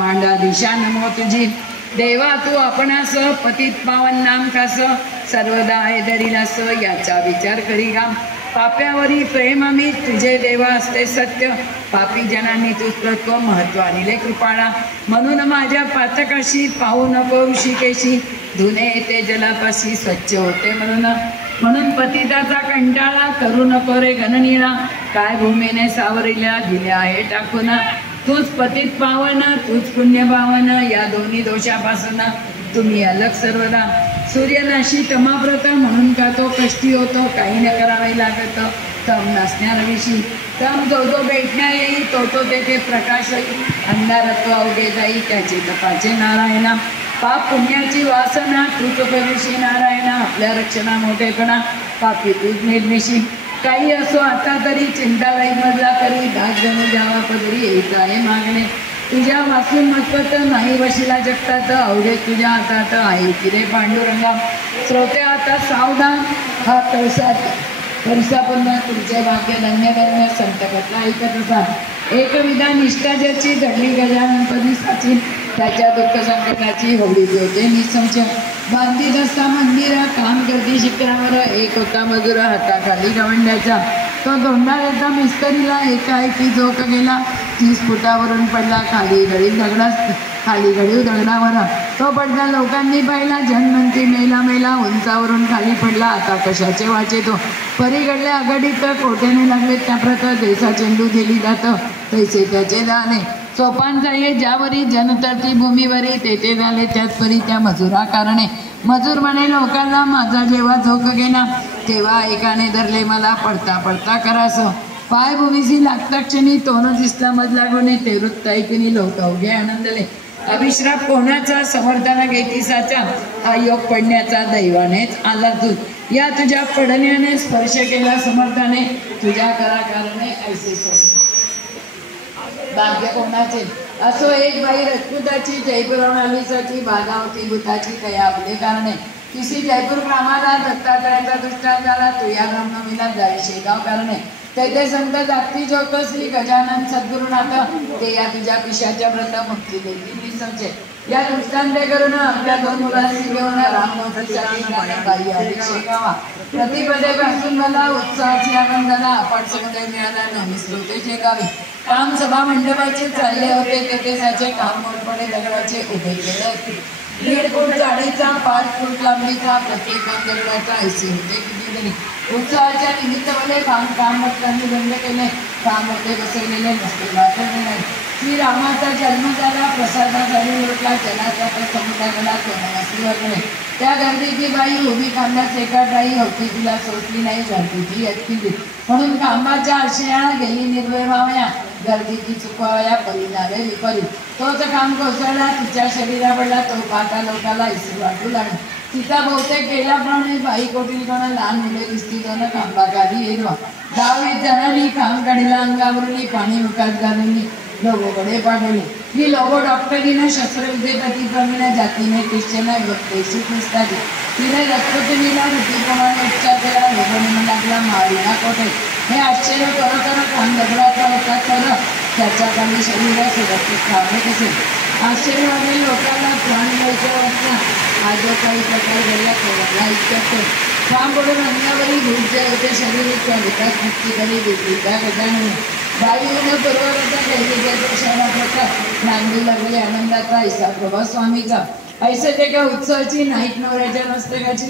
ब्रह्मांडा दिशा नमो तुझी देवा तू आपणास पतित पावन नाम कास सर्वदा आहे धरीलास याचा विचार करी गा पाप्यावरी प्रेम मी तुझे देवा असते सत्य पापी जनांनी तुझ महत्व आणले कृपाळा म्हणून माझ्या पातकाशी पाहू नको ऋषिकेशी धुणे येते जलापाशी स्वच्छ होते म्हणून पतिताचा कंटाळा करू नको रे घननीळा काय भूमीने सावरीला दिले आहे टाकून तूच पतित पावन तूच पुण्य पावन या दोन्ही दोषापासून तुम्ही अलग सर्वदा सूर्यनाशी तमाव्रत म्हणून का तो कष्टी होतो काही न करावे लागत तम नसण्याविषयी तम जो जो भेटण्या येई तो तेथे प्रकाश येई अंधारत्व अवघे जाई त्याचे तपाचे नारायणा पाप पुण्याची वासना तूच करुषी नारायणा आपल्या रक्षणा मोठेपणा पापी तूच निर्मिशी काही असो आता तरी चिंता काही मधला करी दास जणू द्यावा पदरी एक आहे मागणे तुझ्या वाचून मतपत नाही वशिला जगतात अवघे तुझ्या हातात आहे किरे पांडुरंगा श्रोते आता सावधान हा तळसापूर्ण तुमचे भाग्य धन्य धन्य संत कथला ऐकत असा एकविधा निष्ठा ज्याची घडली गजाननपदी साची त्याच्या दुःख संकटाची होळी जोते निसंशय बांधीत असता मंदिरा काम करती शिखरावर एक होता मजूर हाताखाली गवंड्याचा तो दोंडा येता मिस्त्रीला एकाएकी झोक गेला 30 फुटावरून पडला खाली घडीव दगडावर तो पडला लोकांनी पाहिला जनमंती मेला उंचावरून खाली पडला आता कशाचे वाचे तो परी घडल्या आघाडीत कोट्याने लागले त्या प्रत देसा चेंडू दिली जात तैसे त्याचे झाले सोपान जाये ज्यावरी जनतरती भूमीवरी तेथे झाले त्याच परी त्या मजुरा कारणे मजूर म्हणे लोकांना माझा जेव्हा झोक गेला तेव्हा एकाने धरले मला पडता करास पाय भूमीशी लागता क्षणी तोन दिसला मधला गुणे ते वृत्त ऐकणी लोक अवघे आनंदले अभिश्राप कोणाचा समर्थना घेतीसाचा हा योग पडण्याचा दैवानेच आला तू या तुझ्या पडण्याने स्पर्श केला समर्थाने तुझ्या कराकारणे ऐसे सोडले भाग्य कोणाचे असो एक बाई रजपुताची जयपुराहून आलीसाठी बागावती भूताची कया आपले कारणे किसी जयपूर ग्रामाला दत्तात्रयाचा दृष्टांत झाला तो या रामनवमीला जाई शेगाव कारणे तेथे संत जागती जोक श्री गजानन सद्गुरुनाथ ते या तुझ्या पिशाच्या व्रत मुक्ती देतील निसंशय या दृष्टांते करून आपल्या 2 मुलांनी घेऊन रामनवमीसाठी बाई आली शेगावा प्रतिपदे पासून मला उत्साहाची आनंदाला अपाट समुदाय मिळाला नवमी श्रोते शेगावी काम सभा मंडपाचे चालले होते तेथे त्याचे काम मोडपणे दगडाचे उभे केले 1.5 फूट जाडीचा 5 फूट लांबीचा प्रत्येक दगडाचा ऐसे होते कितीतरी उत्साहाच्या निमित्ताने काम भक्तांनी बंद केले काम होते बसवलेले नसते वाटले नाही श्री रामाचा जन्म झाला प्रसादासाठी लोटला जलाचा समुद्राला सोनमसी वगैरे त्या गर्दीची बाई उभी कांद्याच एका टाई होती तिला सोचली नाही गर्दीची अटकिली म्हणून कामाच्या आशयाला गेली निर्भय व्हावया गर्दीची चुकवावया परिणारे विपरीत तोच काम कोसळला तिच्या शरीरा पडला तो पाहता लोकाला इसरू वाटू लागला तिचा बहुतेक गेल्याप्रमाणे बाई कोटील कोणा लहान मुले दिसती दोन कांबागारी हिरवा 10-20 जणांनी काम काढीला अंगावरून पाणी मुखात घालून लोगोकडे पाठवली ही लोगो डॉक्टरीनं शस्त्रविद्येप्रमाणे जातीने ख्रिश्चन पेशीत निसताली तिने रक्तपिनीला ऋतीप्रमाणे उपचार केला लोगोने लागला मारिना कोठे हे आश्चर्य करत काम दगडाचा होता खरं त्याच्या खाली शरीर सुरक्षित खावे कसे आश्चर्य वाटेल लोकांना प्राण घ्यायचा वाटला हा जो काही प्रकार घडला कोणाला इतक्यात काम पडून अंगावरी भूत जे होते शरीराच्या विकास मुक्ती करी घेतली त्या गजानने बाईने पूर्वगता केली ज्या नांदी लागली आनंदाचा ऐसा प्रभा स्वामीचा ऐसे ते का उत्सवाची नाईक नवऱ्याच्या नसते